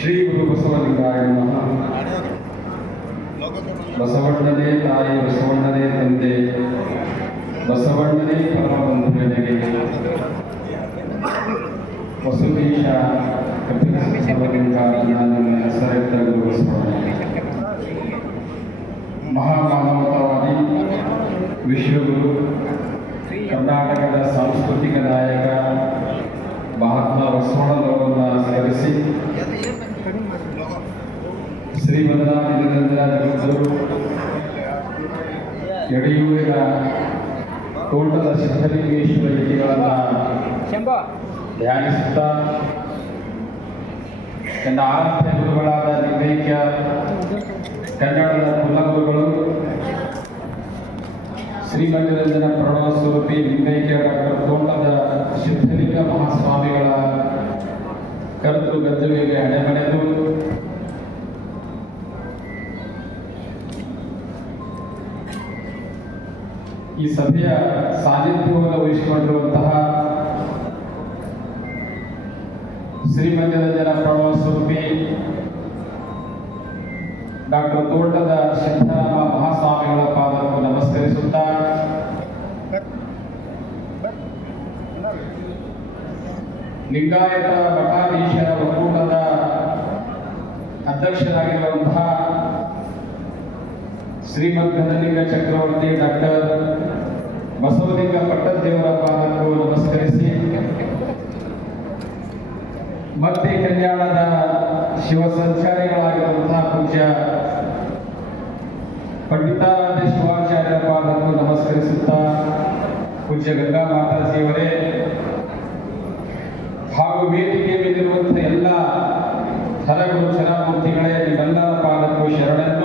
ಶ್ರೀ ಗುರು ಬಸವಲಿಂಗಾಯ ನಮಃ ಬಸವಣ್ಣನೇ ತಾಯಿ ಬಸವಣ್ಣನೇ ತಂದೆ ಬಸವಣ್ಣನೇ ಪರಮಬಂಧುವಿನಗೆ ವಸುದೇಶ ಕಪಿಲ ಬಸವಲಿಂಗ ನನ್ನ ಹೆಸರಿದ್ದ ಗುರು ಬಸವಣ್ಣ ಮಹಾಮಾನವತಾವಾದಿ ವಿಶ್ವಗುರು ಕರ್ನಾಟಕದ ಸಾಂಸ್ಕೃತಿಕ ನಾಯಕ ಮಹಾತ್ಮ ಬಸವಣ್ಣನವರನ್ನು ಸ್ಮರಿಸಿ ಶ್ರೀಮಂತರಾಜೇಂದ್ರ ಜಗದ್ಗುರು ಯಡಿಯೂರಿನ ತೋಟದ ಸಿದ್ಧಲಿಂಗೇಶ್ವರ ಯತಿಗಳನ್ನು ಧ್ಯಾನಿಸುತ್ತಾ ನನ್ನ ಆರಾಧ್ಯ ಗುರುಗಳಾದ ನಿರ್ಣಯಕ ಕನ್ನಡದ ಕುಲಗುರುಗಳು ಶ್ರೀಮಂತರಂಜನ ಪ್ರಣವ ಸ್ವರೂಪಿ ಲಿಂಗೈಕ್ಯ ಡಾಕ್ಟರ್ ತೋಟದ ಸಿದ್ಧಲಿಂಗ ಮಹಾಸ್ವಾಮಿಗಳ ಕರ್ತೃ ಗದ್ದುಗೆಗೆ ಹಣೆಮನೆದು ಈ ಸಭೆಯ ಸಾನ್ನಿಧ್ಯವನ್ನು ವಹಿಸಿಕೊಂಡಿರುವಂತಹ ಶ್ರೀಮಂದಿರ ಪ್ರಣವ ಪ್ರವಾಸೋದ್ಯಮಿ ಡಾಕ್ಟರ್ ತೋಟದ ಸಿದ್ಧರಾಮ ಮಹಾಸ್ವಾಮಿಗಳ ಪಾದವನ್ನು ನಮಸ್ಕರಿಸುತ್ತಾ ಲಿಂಗಾಯತ ಮಠಾಧೀಶರ ಒಕ್ಕೂಟದ ಅಧ್ಯಕ್ಷರಾಗಿರುವಂತಹ ಶ್ರೀಮದ್ ಧನಲಿಂಗ ಚಕ್ರವರ್ತಿ ಡಾಕ್ಟರ್ ಬಸವಲಿಂಗ ಪಟ್ಟದೇವರ ಪಾದಕ್ಕೂ ನಮಸ್ಕರಿಸಿ. ಮತ್ತೆ ಕಲ್ಯಾಣದ ಶಿವ ಸಂಚಾರಿಗಳಾಗಿರುವಂತಹ ಪೂಜ್ಯ ಪಂಡಿತಾರಾಧ್ಯ ಶಿವಾಚಾರ್ಯರ ಪಾದಕ್ಕೂ ನಮಸ್ಕರಿಸುತ್ತಾ ಪೂಜ್ಯ ಗಂಗಾ ಮಾತಾಜಿಯವರೇ. ಹಾಗೂ ವೇದಿಕೆ ಮೇಲಿರುವಂತಹ ಎಲ್ಲ ಹರಗುರು ಚರಮೂರ್ತಿಗಳೇ ನಿಮ್ಮೆಲ್ಲರ ಪಾದಕ್ಕೂ ಶರಣೆಂದು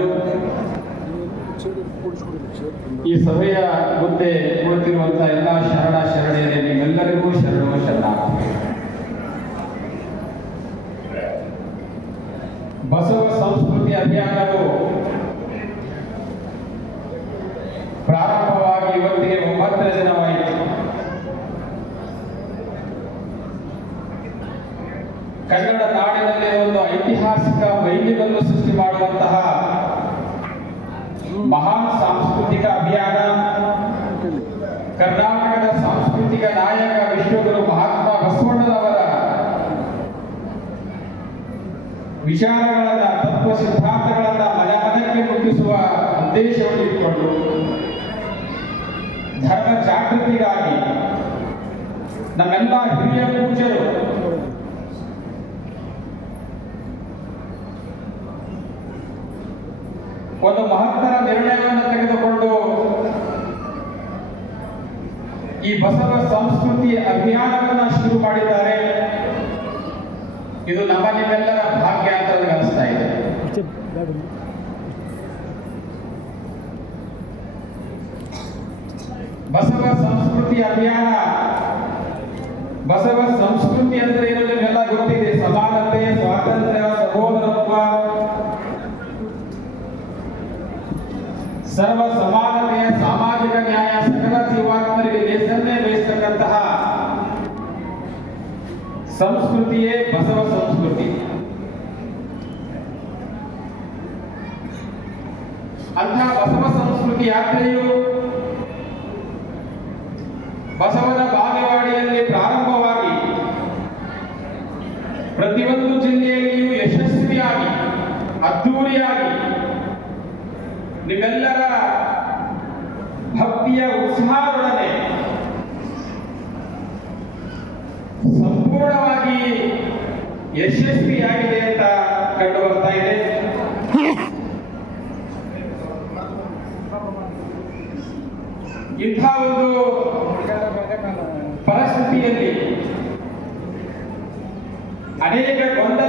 ಈ ಸಭೆಯ ಮುಂದೆ ಕುಳಿತಿರುವಂತಹ ಎಲ್ಲ ಶರಣ ಶರಣೆಯರೇ, ನಿಮ್ಮೆಲ್ಲರಿಗೂ ಶರಣು ಶರಣ. ಬಸವ ಸಂಸ್ಕೃತಿ ಅಭಿಯಾನವು ಪ್ರಾರಂಭವಾಗಿ ಇವತ್ತಿಗೆ ಒಂಬತ್ತನೇ ದಿನವಾಯಿತು ವಿಚಾರಗಳನ್ನ ತತ್ವ ಸಿದ್ಧಾಂತಗಳನ್ನ ಮಜಾನಕ್ಕೆ ಮುಟ್ಟಿಸುವ ಉದ್ದೇಶವನ್ನು ಇಟ್ಟುಕೊಂಡು ಧರ್ಮ ಜಾಗೃತಿಗಾಗಿ ನಮ್ಮೆಲ್ಲ ಹಿರಿಯ ಪೂಜ್ಯರು ಒಂದು ಮಹತ್ತರ ನಿರ್ಣಯವನ್ನು ತೆಗೆದುಕೊಂಡು ಈ ಬಸವ ಸಂಸ್ಕೃತಿ ಅಭಿಯಾನವನ್ನು ಶುರು ಮಾಡಿದ್ದಾರೆ. ಇದು ನಮ್ಮ ನಿಮ್ಮೆಲ್ಲರ ಭಾಗ್ಯ ಅಂತ ನನಗೆ ಅನಿಸ್ತಾ ಇದೆ. ಬಸವ ಸಂಸ್ಕೃತಿ ಅಭಿಯಾನ. ಬಸವ ಸಂಸ್ಕೃತಿ ಅಂದ್ರೆ ಏನು ನಿಮ್ಗೆಲ್ಲ ಗೊತ್ತಿದೆ? ಸಮಾನತೆ ಸ್ವಾತಂತ್ರ್ಯ, ಸಹೋದರತ್ವ. ಸರ್ವ ಸಮಾನತೆಯ ಸಾಮಾಜಿಕ ನ್ಯಾಯ ಸಕಲ ಜೀವಾತ್ಮರಿಗೆ ದೇಶನ್ನೇ ಬಯಸ್ತಕ್ಕಂತಹ ಸಂಸ್ಕೃತಿಯೇ ಬಸವ ಸಂಸ್ಕೃತಿ ಅಂತಹ ಬಸವ ಸಂಸ್ಕೃತಿ ಯಾತ್ರೆಯು ಬಸವನ ಬಾಗೇವಾಡಿಯಲ್ಲಿ ಪ್ರಾರಂಭವಾಗಿ ಪ್ರತಿಯೊಂದು ಜಿಲ್ಲೆಯಲ್ಲಿಯೂ ಯಶಸ್ವಿಯಾಗಿ ಅದ್ದೂರಿಯಾಗಿ ನಿಮ್ಮೆಲ್ಲರ అనేక కొండ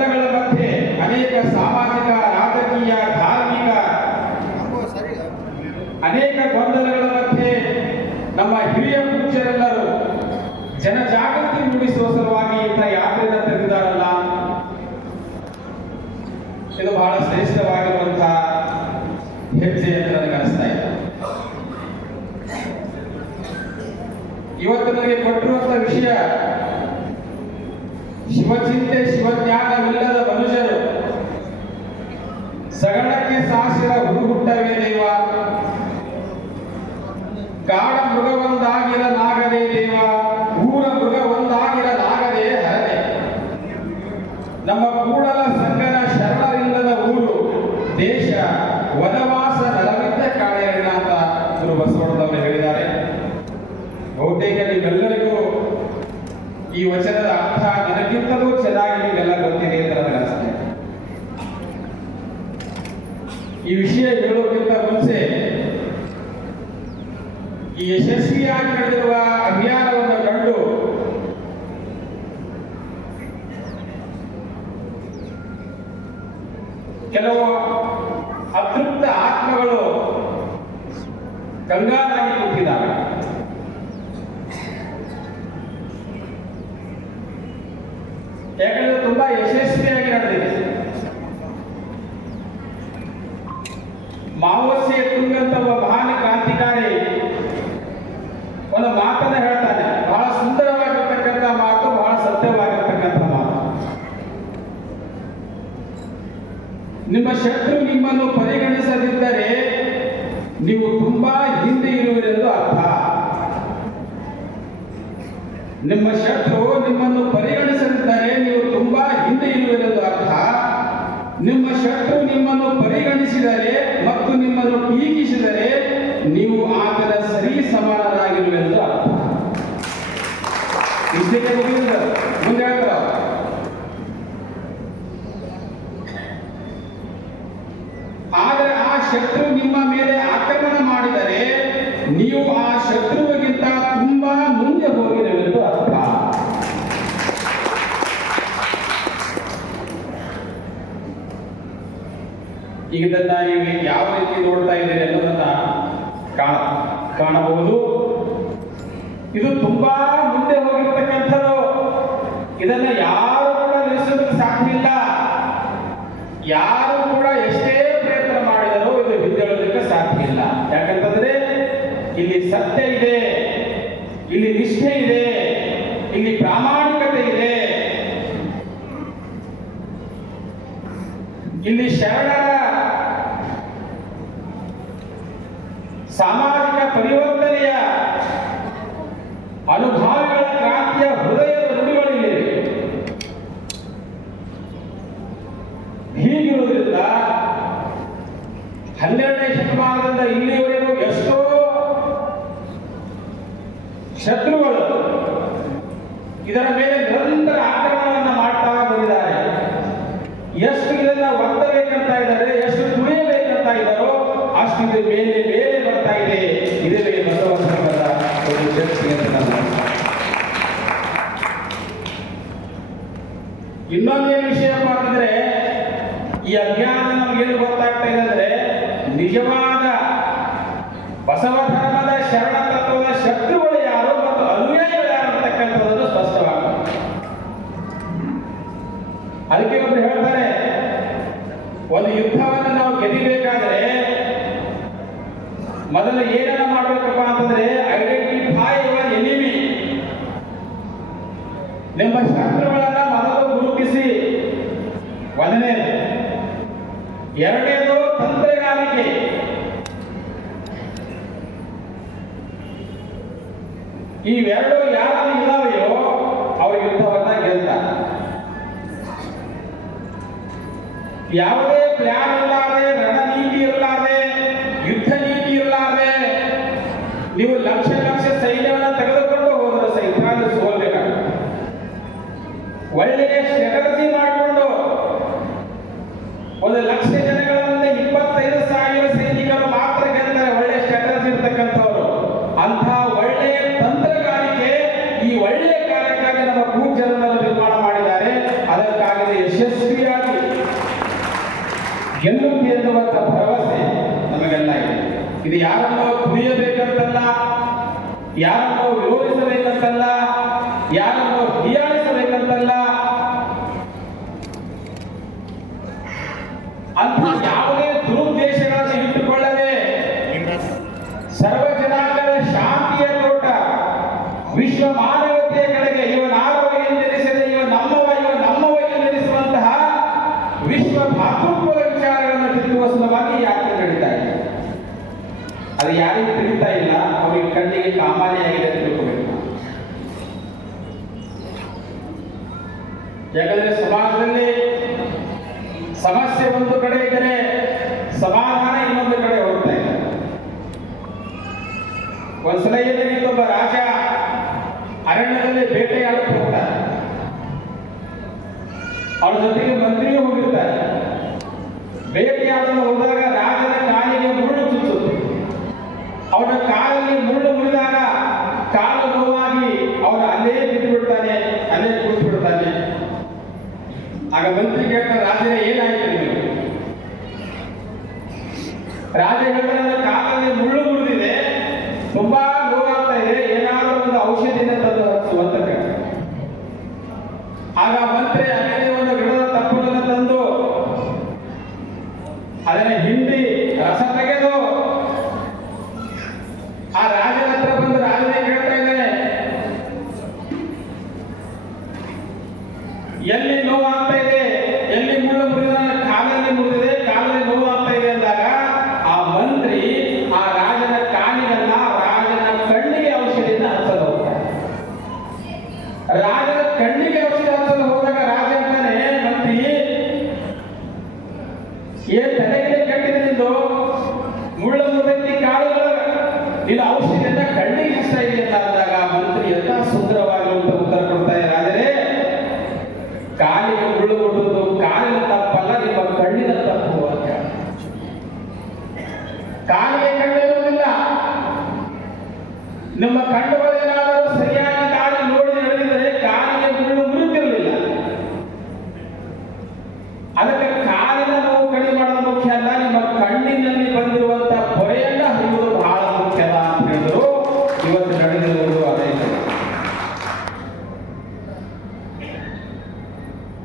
ದೇಶ ವನವಾಸ ನಲವಿದ್ದ ಕಾಳೆಯಣ್ಣ ಅಂತ ಗುರು ಬಸವಣ್ಣದವರು ಹೇಳಿದ್ದಾರೆ. ಬಹುತೇಕ ನೀವೆಲ್ಲರಿಗೂ ಈ ವಚನದ ಅರ್ಥ ನಿನಗಿಂತಲೂ ಚೆನ್ನಾಗಿ ನೀವೆಲ್ಲ ಗೊತ್ತಿದೆ ಅಂತ ನನಗೆ ಅನಿಸ್ತದೆ ಈ ವಿಷಯ ಹೇಳೋಕ್ಕಿಂತ ಮುಂಚೆ ಈ ಯಶಸ್ವಿಯಾಗಿ ನಡೆದಿರುವ ಅಭಿಯಾನ ನಿಮ್ಮ ಶತ್ರು ನಿಮ್ಮನ್ನು ಪರಿಗಣಿಸದಿದ್ದರೆ ನೀವು ತುಂಬಾ ಹಿಂದೆ ಇರುವುದೆಂದು ಅರ್ಥ. ನಿಮ್ಮ ಶತ್ರು ಶತ್ರು ನಿಮ್ಮ ಮೇಲೆ ಆಕ್ರಮಣ ಮಾಡಿದರೆ ನೀವು ಆ ಶತ್ರುವಿಗಿಂತ ತುಂಬಾ ಮುಂದೆ ಹೋಗಿರಬೇಕು ಅರ್ಥ. ಈಗ ನೀವು ಯಾವ ರೀತಿ ನೋಡ್ತಾ ಇದ್ದೀರಿ ಅನ್ನೋದನ್ನ ಕಾಣ, ಕಾಣಬಹುದು. ಇದು ತುಂಬಾ ಮುಂದೆ ಹೋಗಿರ್ತಕ್ಕಂಥದ್ದು. ಇದನ್ನ ಯಾರು ಕೂಡ ನಿಲ್ಲಿಸೋದಕ್ಕೆ ಸಾಧ್ಯ ಇಲ್ಲ ಯಾರು ನಿಷ್ಠೆ ಇದೆ. ಇಲ್ಲಿ ಪ್ರಾಮಾಣಿಕತೆ ಇದೆ. ಇಲ್ಲಿ ಶರಣರ ಸಾಮಾಜಿಕ ಪರಿವರ್ತನೆಯ ಅನುಭವಗಳ ಕ್ರಾಂತಿಯ ಹೃದಯದ ನುಡಿಗಳಿವೆ. ಹೀಗಿರುವುದರಿಂದ ಹನ್ನೆರಡನೇ ಶತಮಾನದಿಂದ ಇಲ್ಲಿಯವರೆಗೂ ಎಷ್ಟೋ ಶತ್ರು siguiente. ನೀವು ಲಕ್ಷ ವಿಶ್ವ ಮಾನವತೆಯ ಕಡೆಗೆ ಇವ ಆರೋಗ್ಯ ಎಂದೆನಿಸಿದೆ ಇವ ನಮ್ಮವ ಇವ ನಮ್ಮವ ಎಂದೆನಿಸುವಂತಹ ವಿಶ್ವ ಭಾತೃತ್ವದ ವಿಚಾರಗಳನ್ನು ತಿಳಿಯುವ ಸಲುವಾಗಿ ಯಾಕೆ ನಡೀತಾ ಇದೆ. ಅದು ಯಾರಿಗೆ ತಿಳಿತಾ ಇಲ್ಲ, ಅವರಿಗೆ ಕಣ್ಣಿಗೆ ಸಾಮಾನ್ಯವಾಗಿದೆ ತಿಳ್ಕೋಬೇಕು. ಯಾಕಂದ್ರೆ ಸಮಾಜದಲ್ಲಿ ಸಮಸ್ಯೆ ಒಂದು ಕಡೆ ಇದ್ದರೆ ಸಮಾಧಾನ ಇನ್ನೊಂದು ಕಡೆ ಹೋಗ್ತಾ ಇದೆ. ಒಂದ್ಸಲ ಏನಾಗಿತ್ತು ಒಬ್ಬ ರಾಜ ಅರಣ್ಯದಲ್ಲಿ ಬೇಟೆಯಾಡಕ್ಕೆ ಹೋಗ್ತಾರೆ ಅವಳ ಜೊತೆಗೆ ಮಂತ್ರಿಯೂ ಹೋಗಿರ್ತಾರೆ. ಬೇಟೆಯಾಡಲು ಹೋದಾಗ ರಾಜನ ಕಾಲಿಗೆ ಮುರುಳು ಚುಚ್ಚು ಅವನ ಕಾಲಲ್ಲಿ ಮುರುಳು ಮುರಿದಾಗ ಕಾಲು ನೋವಾಗಿ ಅವನು ಅಲ್ಲೇ ಬಿದ್ದು ಬಿಡ್ತಾನೆ ಅಲ್ಲೇ ಕೂತು ಬಿಡ್ತಾನೆ ಆಗ ಮಂತ್ರಿ ಕೇಳ್ತಾರೆ ರಾಜನೇ ಏನಾಯ್ತು ರಾಜ ಹೇಳ್ತಾನೆ कंडी के रोशनी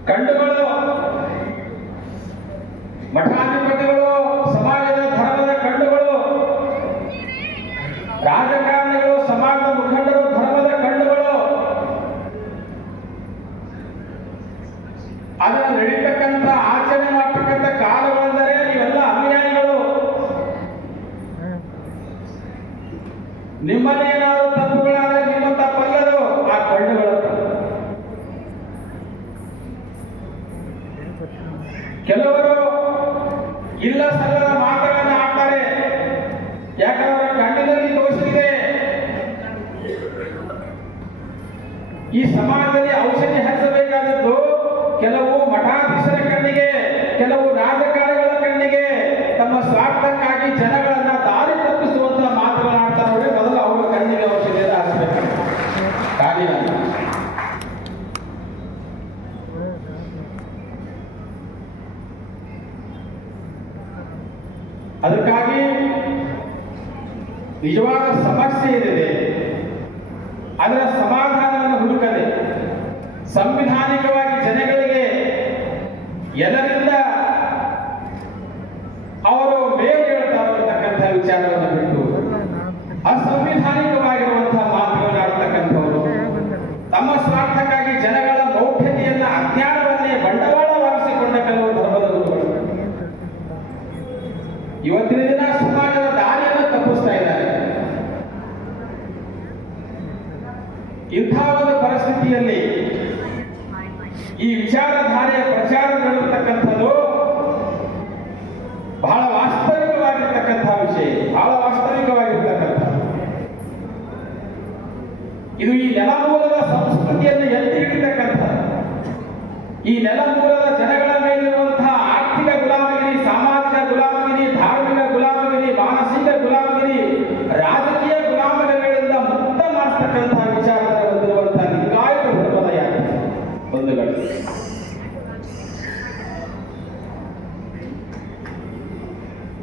கண்டுகொள்ள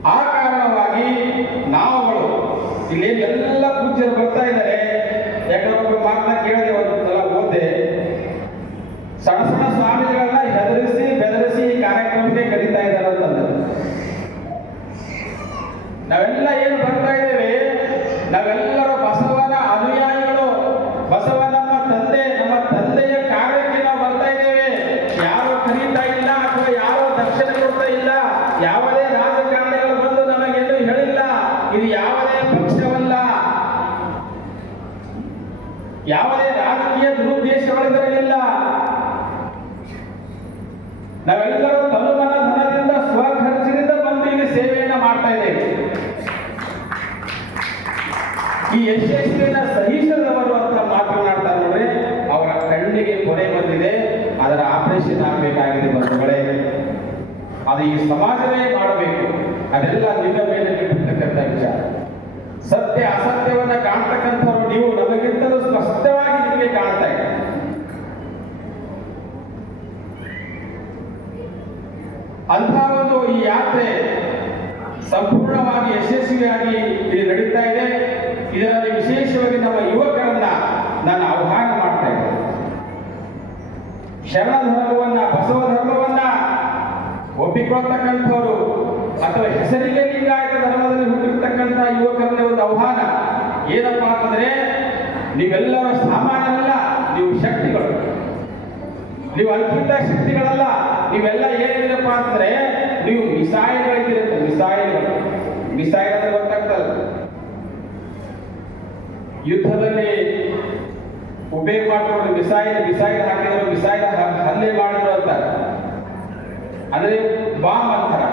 ಆ ಕಾರಣವಾಗಿ ನಾವುಗಳು ಇಲ್ಲಿ ಎಲ್ಲ ಪೂಜ್ಯರು ಬರ್ತಾ ಇದ್ದಾರೆ. ಯಾಕಂದ್ರೆ ಒಬ್ಬ ಮಾತನ್ನ ಕೇಳಿದೆ, ಒಂದು ಸಲ ಓದಿದೆ. ಸಣ್ಣ ಸಣ್ಣ ಸ್ವಾಮಿಗಳನ್ನ ಹೆದರಿಸಿ ಬೆದರಿಸಿ ಈ ಕಾರ್ಯಕ್ರಮಕ್ಕೆ ಕರೀತಾ ಇದ್ದಾರೆ ಅಂತಂದ್ರೆ. ನಾವೆಲ್ಲ ಏನು ಬರ್ತಾ ಇದ್ದೀವಿ? ಯಶಸ್ವಿನ ಸಹಿಸದವರು ಅಂತ ಮಾತನಾಡ್ತಾ ನೋಡ್ರಿ. ಅವರ ಕಣ್ಣಿಗೆ ಕೊನೆ ಬಂದಿದೆ. ಅದರ ಆಪರೇಷನ್ ಆಗಬೇಕಾಗಿದೆ ಬಂಧುಗಳೇ. ಅದು ಈ ಸಮಾಜವೇ ಮಾಡಬೇಕು. ಅದೆಲ್ಲ ನಿಮ್ಮ ಮೇಲೆ ಬಿಟ್ಟಿರ್ತಕ್ಕಂಥ ವಿಚಾರ. ಸತ್ಯ ಅಸತ್ಯವನ್ನ ಕಾಣ್ತಕ್ಕಂಥವ್ರು ನೀವು, ನಮಗಿಂತಲೂ ಸ್ಪಷ್ಟವಾಗಿ ನಿಮಗೆ ಕಾಣ್ತಾ ಇದೆ. ಅಂತಹ ಒಂದು ಈ ಯಾತ್ರೆ ಸಂಪೂರ್ಣವಾಗಿ ಯಶಸ್ವಿಯಾಗಿ ಇಲ್ಲಿ ನಡೀತಾ ಇದೆ ಇದರಲ್ಲಿ ವಿಶೇಷವಾಗಿ ನಮ್ಮ ಯುವಕರನ್ನ ನಾನು ಆಹ್ವಾನ ಮಾಡ್ತಾ ಇದ್ದೇನೆ ಶರಣ ಧರ್ಮವನ್ನ ಬಸವ ಧರ್ಮವನ್ನ ಒಪ್ಪಿಕೊಳ್ತಕ್ಕಂಥವ್ರು ಅಥವಾ ಹೆಸರಿಗೆ ಲಿಂಗಾಯತ ಧರ್ಮದಲ್ಲಿ ಹುಟ್ಟಿರ್ತಕ್ಕಂಥ ಯುವಕರಲ್ಲಿ ಒಂದು ಆಹ್ವಾನ. ಏನಪ್ಪಾ ಅಂತಂದ್ರೆ, ನೀವೆಲ್ಲರ ಸಾಮಾನ್ಯರಲ್ಲ, ನೀವು ಶಕ್ತಿಗಳು. ನೀವು ಅತ್ಯುತ್ತ ಶಕ್ತಿಗಳಲ್ಲ, ನೀವೆಲ್ಲ ಏನಿದ್ದೀರಪ್ಪ ಅಂತಂದ್ರೆ, ನೀವು ಮಿಸಾಯಿಲ್ಗಳಿದ್ದೀರಂತ ಮಿಸಾಯಿಲ್ ಮಿಸಾಯಿಲ್ ಅಂದ್ರೆ ಗೊತ್ತಾಗ್ತಲ್ಲ. ಯುದ್ಧದಲ್ಲಿ ಉಪಯೋಗ ಮಾಡ್ಕೊಂಡು ಮಿಸಾಯಿಲ್ ಮಿಸಾಯಿಲ್ ಹಾಕಿದ್ರು, ಮಿಸಾಯಿಲ್ ಹಲ್ಲೆ ಮಾಡಿದ್ರು ಅಂತ. ಅಂದ್ರೆ ಬಾಂಬ್ ಅಂತಾರ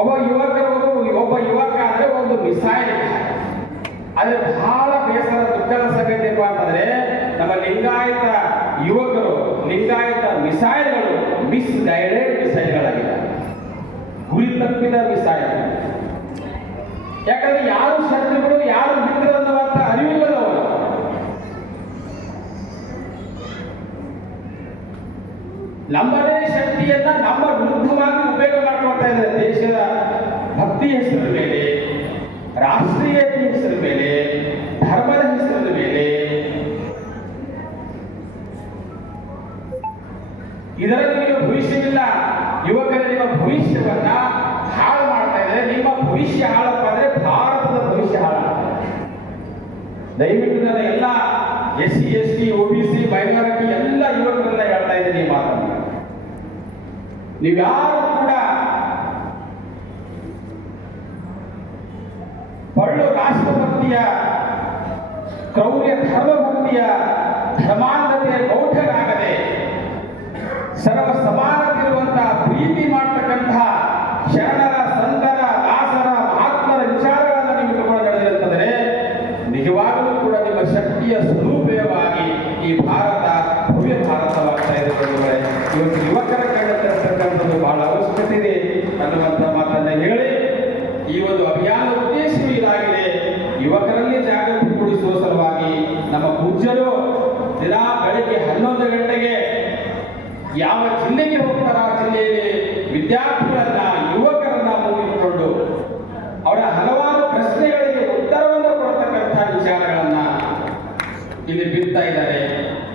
ಒಬ್ಬ ಯುವಕರು ಒಬ್ಬ ಯುವಕ ಅಂದ್ರೆ ಒಂದು ಮಿಸೈಲ್ ಅದು ಬಹಳ ಬೇಸರ, ದುಃಖದ ಸಂಗತಿ ಏನಪ್ಪ ಅಂತಂದ್ರೆ, ನಮ್ಮ ಲಿಂಗಾಯತ ಯುವಕರು, ಲಿಂಗಾಯತ ಮಿಸೈಲ್ಗಳು ಮಿಸ್ ಗೈಡೆಡ್ ಮಿಸೈಲ್ಗಳಾಗಿವೆ ಗುರಿ ತಪ್ಪಿದ ಮಿಸೈಲ್ ಯಾಕಂದ್ರೆ ಯಾರು ಶತ್ರುಗಳು, ಯಾರು ಮಿತ್ರರು ನಮ್ಮದೇ ಶಕ್ತಿಯನ್ನ ನಮ್ಮ ವಿರುದ್ಧವಾಗಿ ಉಪಯೋಗ ಮಾಡ್ಕೊಳ್ತಾ ಇದ್ದಾರೆ ದೇಶದ ಭಕ್ತಿ ಹೆಸರು ಮೇಲೆ ರಾಷ್ಟ್ರೀಯತೆ ಹೆಸರು ಮೇಲೆ. ನೀವ್ಯಾರು ಕೂಡ ಪಳ್ಳು ರಾಷ್ಟ್ರಭಕ್ತಿಯ ಕ್ರೌರ್ಯ ಧರ್ಮಭಕ್ತಿಯ ಧರ್ಮಾಂಧತೆಯ ಗೌಠರಾಗದೆ ಸರ್ವ ಇರುವಂತಹ ಪ್ರೀತಿ ಮಾಡ್ತಕ್ಕಂತಹ ಶರಣರ ಸಂತರ ದಾಸರ ಮಹಾತ್ಮರ ವಿಚಾರಗಳನ್ನು ನೀವು ಇಟ್ಟುಕೊಂಡು ನಡೆದಿರುತ್ತಂದರೆ ನಿಜವಾಗಲೂ ಕೂಡ ನಿಮ್ಮ ಶಕ್ತಿಯ ಸ್ವರೂಪವಾಗಿ ಈ ಭಾರತ ಭವ್ಯ ಭಾರತವಾಗ್ತಾ ಇದೆ ಬಂಧುಗಳೇ. ಇವತ್ತು ಯುವಕರ ಕಣ್ಣ ತೆರೆಸ್ತಕ್ಕಂಥದ್ದು ಬಹಳ ಅವಶ್ಯಕತೆ ಇದೆ ಅನ್ನುವಂಥ ಮಾತನ್ನ ಹೇಳಿ ಈ ಒಂದು ಅಭಿಯಾನ ಉದ್ದೇಶವೂ ಇದಾಗಿದೆ ಯುವಕರಲ್ಲಿ ಜಾಗೃತಿ ಮೂಡಿಸುವ ಸಲುವಾಗಿ ನಮ್ಮ ಪೂಜ್ಯರು ದಿನ ಬೆಳಗ್ಗೆ ಹನ್ನೊಂದು ಗಂಟೆಗೆ ಯಾವ ಜಿಲ್ಲೆಗೆ ಹೋಗ್ತಾರ ಆ ಜಿಲ್ಲೆಯಲ್ಲಿ ವಿದ್ಯಾರ್ಥಿಗಳನ್ನ ಯುವಕರನ್ನ ಮುಂದಿಟ್ಟುಕೊಂಡು ಅವರ ಹಲವಾರು ಪ್ರಶ್ನೆಗಳಿಗೆ ಉತ್ತರವನ್ನು ಕೊಡ್ತಕ್ಕಂಥ ವಿಚಾರಗಳನ್ನ ಇಲ್ಲಿ ಬಿಡ್ತಾ ಇದ್ದಾರೆ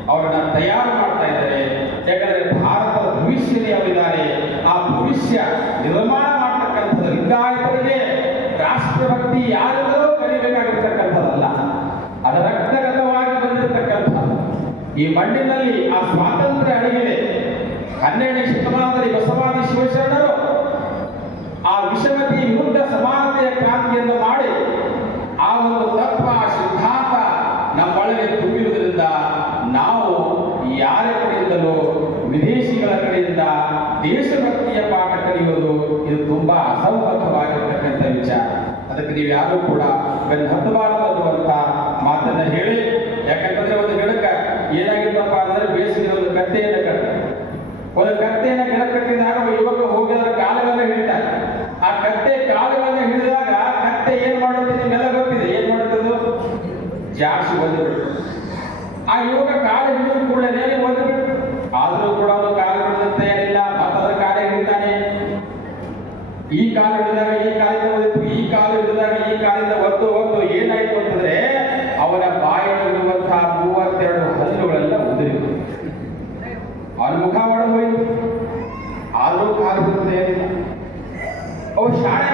ಅವರನ್ನ ತಯಾರು ಮಾಡ್ತಾ ಇದ್ದಾರೆ ಯಾಕಂದ್ರೆ ಭಾರತದ ಭವಿಷ್ಯದಲ್ಲಿ ಅವರಿದ್ದಾರೆ ಆ ಭವಿಷ್ಯ ನಿರ್ಮಾಣ ಮಾಡ್ತಕ್ಕಂಥದ್ದು ಲಿಂಗಾಯತರಿಗೆ ರಾಷ್ಟ್ರಭಕ್ತಿ ಯಾರಿಂದಲೂ ಕಲಿಬೇಕಾಗಿರ್ತಕ್ಕಂಥದ್ದಲ್ಲ ಅದು ರಕ್ತಗತವಾಗಿ ಬಂದಿರತಕ್ಕಂಥದ್ದು ಈ ಮಣ್ಣಿನಲ್ಲಿ ಆ ಸ್ವಾತಂತ್ರ್ಯ ಅಡಗಿದೆ. ಹನ್ನೆರಡನೇ ಶತಮಾನದಲ್ಲಿ ಬಸವಾದಿ ಶಿವಶರಣರು ಆ ವಿಷಮತಿ ವಿರುದ್ಧ ಸಮಾನತೆಯ ಕ್ರಾಂತಿಯನ್ನು ಮಾಡಿ ಆ ಒಂದು ತತ್ವ ಸಿದ್ಧಾಂತ ನಮ್ಮೊಳಗೆ ತುಂಬಿರುವುದರಿಂದ ನಾವು ಯಾರ ಕಡೆಯಿಂದಲೂ ವಿದೇಶಿಗಳ ಕಡೆಯಿಂದ ದೇಶಭಕ್ತಿಯ ಪಾಠ ಕಲಿಯುವುದು ಇದು ತುಂಬಾ ಅಸಂಬದ್ಧವಾಗಿರ್ತಕ್ಕಂಥ ವಿಚಾರ. ಅದಕ್ಕೆ ನೀವು ಯಾರು ಕೂಡ ಬೆನ್ನು ಹತ್ತಬಾರದು ಏನಾಗಿತ್ತಪ್ಪ ಅಂದ್ರೆ ಬೇಸಿಗೆ ಒಂದು ಕತ್ತೆಯನ್ನು ಕಟ್ಟ ಒಂದು ಕತ್ತೆಯನ್ನು ಗಿಡ ಕಟ್ಟಿದಾಗ ಯುವಕ ಹೋಗಿದ್ರೆ ಕಾಲವನ್ನು ಹಿಡಿತಾನೆ ಆ ಕತ್ತೆ ಕಾಲವನ್ನು ಹಿಡಿದಾಗ ಕತ್ತೆ ಏನ್ ಮಾಡುತ್ತೆ ನಿಮ್ಗೆಲ್ಲ ಗೊತ್ತಿದೆ? ಏನ್ ಮಾಡುತ್ತದು? ಜಾಸ್ತಿ ಒಂದು ಆ ಯುವಕ ಕಾಲ ಹಿಡಿದ ಕೂಡಲೇ ಒಂದು ಆದರೂ ಕೂಡ ಅವನು ಕಾಲ ಹಿಡಿದಂತೆ ಏನಿಲ್ಲ ಮತ್ತದ ಕಾಲ ಹಿಡಿತಾನೆ. ಈ ಕಾಲ ಹಿಡಿದಾಗ ಈ ಕಾಲಿಂದ ಒಲಿತು ಈ ಕಾಲು ಹಿಡಿದಾಗ ಈ ಕಾಲಿಂದ ಒತ್ತು ಒತ್ತು ಏನಾಯ್ತು ಅಂತಂದ್ರೆ ಅವನ ಬಾಯಲ್ಲಿರುವಂತಹ ಮೂವತ್ತೆರಡು ಹಲ್ಲುಗಳೆಲ್ಲ ಉದುರಿತು ಅವನ ಮುಖ ಹೋಯ್ತು. ಆದರೂ ಏನಿಲ್ಲ ಅವು ಶಾಣೆ!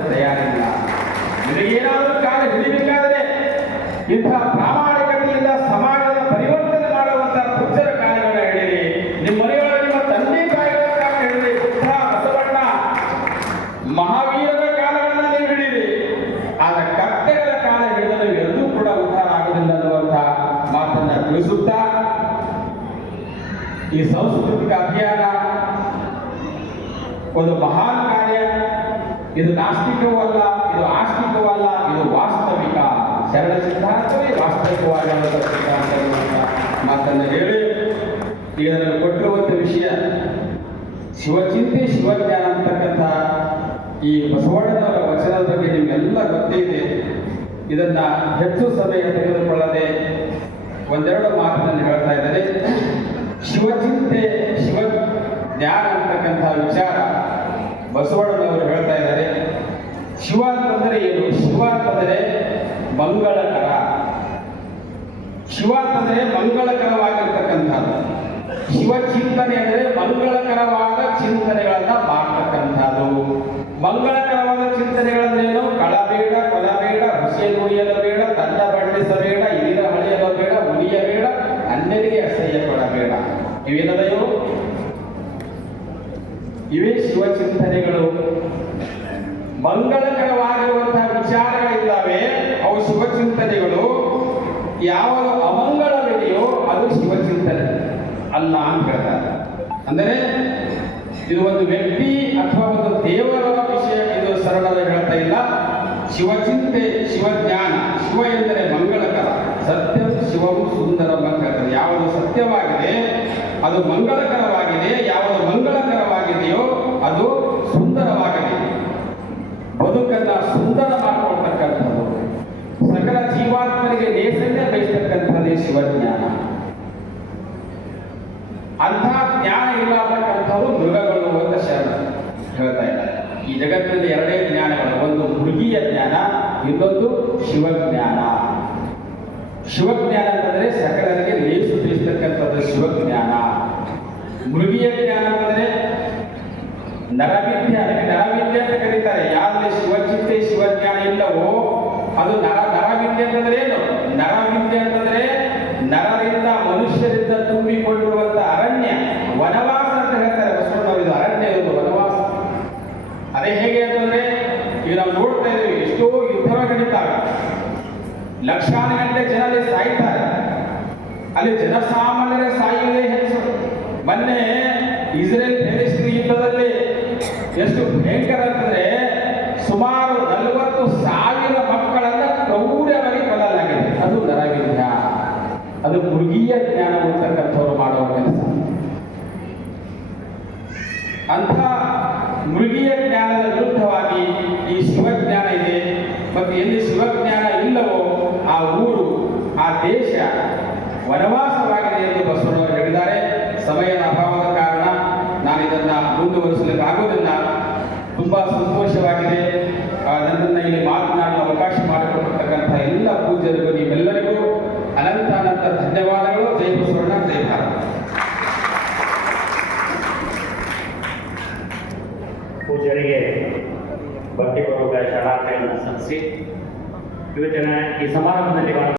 தயாரில்லை நிறைய நாள் ಎನ್ನುವಂಥ ಮಾತನ್ನು ಹೇಳಿ ಈಗ ನನಗೆ ಕೊಟ್ಟಿರುವಂಥ ವಿಷಯ, ಶಿವಚಿಂತೆ ಶಿವಜ್ಞಾನ ಅಂತಕ್ಕಂಥ ಈ ಬಸವಣ್ಣನವರ ವಚನದ ಬಗ್ಗೆ ನಿಮಗೆಲ್ಲ ಗೊತ್ತಿದೆ. ಇದೆ ಇದನ್ನ ಹೆಚ್ಚು ಸಮಯ ತೆಗೆದುಕೊಳ್ಳದೆ ಒಂದೆರಡು ಮಾತನ್ನು ಹೇಳ್ತಾ ಇದ್ದಾರೆ ಶಿವಚಿಂತೆ ಶಿವ ಜ್ಞಾನ ಅಂತಕ್ಕಂಥ ವಿಚಾರ ಬಸವಣ್ಣನವರು ಹೇಳ್ತಾ ಇದ್ದಾರೆ. ಶಿವ ಅಂತಂದರೆ ಏನು? ಶಿವ ಅಂತಂದರೆ ಮಂಗಳಕರ ಶಿವ ಅಂತಂದರೆ ಮಂಗಳಕರವಾಗಿರ್ತಕ್ಕಂಥದ್ದು ಶಿವ ಚಿಂತನೆ ಅಂದರೆ ಮಂಗಳಕರವಾದ ಚಿಂತನೆಗಳನ್ನ ಮಾಡ್ತಕ್ಕಂಥದ್ದು. ಮಂಗಳಕರವಾದ ಚಿಂತನೆಗಳಂದ್ರೇನು? ಕಳಬೇಡ, ಕೊಲಬೇಡ, ಹುಸೆ ನುಡಿಯಲು ಬೇಡ ತಂಡ ಬಣ್ಣಿಸಬೇಡ ಇಲ್ಲಿನ ಹಳೆಯಲು ಬೇಡ ಉಳಿಯಬೇಡ ಅನ್ಯರಿಗೆ ಅಸಹ್ಯ ಕೊಡಬೇಡ ಇವೇನದೆಯೋ? ಇವೇ ಶಿವ ಚಿಂತನೆಗಳು ಮಂಗಳಕರವಾಗಿರುವಂತಹ ವಿಚಾರಗಳಿದ್ದಾವೆ. ಅವು ಶುಭ ಚಿಂತನೆಗಳು ಯಾವ ಅಮಂಗಳವಿದೆಯೋ ಅದು ಶಿವ ಚಿಂತನೆ ಅಲ್ಲ ಅಂತ ಹೇಳ್ತಾರೆ. ಅಂದರೆ ಇದು ಒಂದು ವ್ಯಕ್ತಿ ಅಥವಾ ಒಂದು ದೇವರ ವಿಷಯ ಇದು ಸರಳದ ಹೇಳ್ತಾ ಇಲ್ಲ. ಶಿವಚಿಂತೆ ಶಿವಜ್ಞಾನ. ಶಿವ ಎಂದರೆ ಮಂಗಳಕರ. ಸತ್ಯ ಶಿವವು ಸುಂದರ ಮಂಗಳಕರ. ಯಾವುದು ಸತ್ಯವಾಗಿದೆ, ಅದು ಮಂಗಳಕರವಾಗಿದೆ, ಯಾವುದು ಮಂಗಳಕರವಾಗಿದೆಯೋ ಅದು ಸುಂದರವಾಗಿದೆ ಬದುಕನ್ನ ಸುಂದರ ಮಾಡಿಕೊಳ್ತಕ್ಕಂಥದ್ದು. ಸಕಲ ಜೀವಾತ್ಮರಿಗೆ ನೇಸನ್ನೇ ಬಯಸ್ತಕ್ಕಂಥದ್ದೇ ಶಿವಜ್ಞಾನ ಅಂಥ ಜ್ಞಾನ ಇರಲಾರ್ದಕ್ಕಂಥವ್ರು ಮೃಗಗಳು ಅಂತ ಶರಣ ಹೇಳ್ತಾ ಇದ್ದಾರೆ. ಈ ಜಗತ್ತಿನಲ್ಲಿ ಎರಡೇ ಜ್ಞಾನಗಳು, ಒಂದು ಹುಡುಗಿಯ ಜ್ಞಾನ, ಇನ್ನೊಂದು ಶಿವಜ್ಞಾನ. ಶಿವಜ್ಞಾನ ಅಂತಂದ್ರೆ ಸಕಲರಿಗೆ ಲೇಸು ಬೀಸ್ತಕ್ಕಂಥದ್ದು ಶಿವಜ್ಞಾನ. ಮೃಗಿಯ ಜ್ಞಾನ ಅಂತಂದ್ರೆ ನರವಿದ್ಯೆ ಅದಕ್ಕೆ ನರವಿದ್ಯೆ ಅಂತ ಕರೀತಾರೆ. ಯಾರಲ್ಲಿ ಶಿವಚಿಂತೆ ಶಿವಜ್ಞಾನ ಇಲ್ಲವೋ, ಅದು ನರ ನರವಿದ್ಯೆ ಅಂತಂದ್ರೆ ಏನು? ನರವಿದ್ಯೆ ಅಂತಂದ್ರೆ ನರರಿಂದ ಮನುಷ್ಯರಿಂದ ತುಂಬಿಕೊಂಡಿರುವಂತ ಅರಣ್ಯ ವನವಾಸ ಅಂತ ಹೇಳ್ತಾರೆ ಬಸವಣ್ಣವರು ಇದು ಅರಣ್ಯ ಇದು ವನವಾಸ ಅದೇ ಹೇಗೆ ಅಂತಂದ್ರೆ ಈಗ ನಾವು ನೋಡ್ತಾ ಇದ್ದೀವಿ ಎಷ್ಟೋ ಯುದ್ಧಗಳು ನಡೀತಾವೆ ಲಕ್ಷಾನು ಗಂಟೆ ಜನ ಅಲ್ಲಿ ಸಾಯ್ತಾರೆ. ಅಲ್ಲಿ ಜನಸಾಮಾನ್ಯರ ಸಾಯಿಲೇ ಹೆಚ್ಚು. ಮೊನ್ನೆ ಇಸ್ರೇಲ್ ಪ್ಯಾಲೆಸ್ಟೀನ್ ಯುದ್ಧದಲ್ಲಿ ಎಷ್ಟು ಭಯಂಕರ ಅಂತಂದ್ರೆ ಸುಮಾರು ನಲವತ್ತು ಸಾವಿರ ಮಕ್ಕಳನ್ನ ಕ್ರೌರ್ಯವಾಗಿ ಕೊಲ್ಲಲಾಗಿದೆ. ಅದು ನರವಿದ್ಯ ಅದು ಮೃಗೀಯ ಜ್ಞಾನ ಅಂತಕ್ಕಂಥವ್ರು ಮಾಡುವ ಕೆಲಸ. ಅಂಥ ಮೃಗೀಯ ಜ್ಞಾನದ ವಿರುದ್ಧವಾಗಿ ಈ ಶಿವಜ್ಞಾನ ಇದೆ ಮತ್ತು ಎಲ್ಲಿ ಶಿವಜ್ಞಾನ ಇಲ್ಲವೋ ಆ ಊರು ಆ ದೇಶ ವನವಾಸವಾಗಿದೆ ಎಂದು ಬಸವಣ್ಣವರು ಹೇಳಿದ್ದಾರೆ. ಸಮಯದ ಅಭಾವದ ಕಾರಣ ನಾನು ಇದನ್ನ ಮುಂದುವರಿಸಲಿಕ್ಕೆ ಆಗೋದಿಲ್ಲ. ತುಂಬಾ ಸಂತೋಷವಾಗಿದೆ. ನನ್ನನ್ನು ಇಲ್ಲಿ ಮಾತನಾಡಲು ಅವಕಾಶ ಮಾಡಿಕೊಟ್ಟಿರ್ತಕ್ಕಂಥ ಎಲ್ಲ ಪೂಜ್ಯರಿಗೂ ನೀವೆಲ್ಲರಿಗೂ ಅನಂತ ಅನಂತ ಧನ್ಯವಾದಗಳು. ಜೈ ಬಸವಣ್ಣ, ಜೈ ಭಾರತ. ಪೂಜ್ಯರಿಗೆ ಬಟ್ಟೆ ಶರಣಾರ್ಥಿಗಳನ್ನು ಸಲ್ಲಿಸಿ. ಈ ಸಮಾರಂಭದಲ್ಲಿ